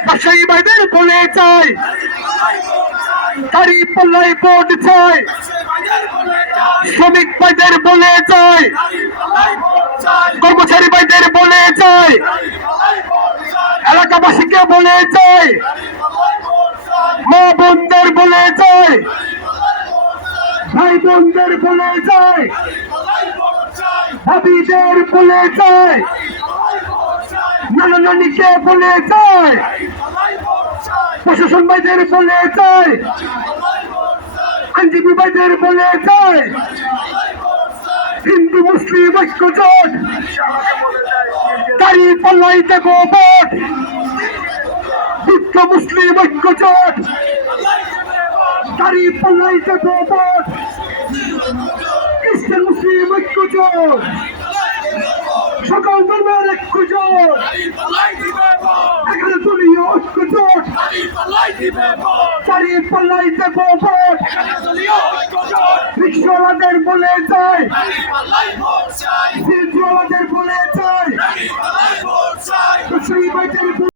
ব্যবসায়ী ভাইদের বলে চাই দাড়ি পাল্লাই ভোট চাই শ্রমিক ভাইদের বলে চাই কর্মচারী ভাইদের বলে চাই এলাকাবাসীকে বলে চাই মা বোনদের বলে চাই ভাই বোনদের বলে চাই ভাবিদের বলে চাই নানা নানিকে বলে চাই প্রশাসন ভাইদের বলে চাই আইনজীবী ভাইদের বলে চাই হিন্দু মুসলিম ঐক্য জোট দাঁড়িয়ে পাল্লাই দেব ভোট হিন্দু মুসলিম ঐক্য জোট দাঁড়িয়ে পাল্লাই দেব ভোট খ্রিস্টান মুসলিম ঐক্য জোট সকল ধর্মের ঐক্য জোট এখানে দলীয় ঐক্য জোট দাঁড়িয়ে পাল্লাই দেব ভোট রিক্সাওয়ালাদের বলে যায়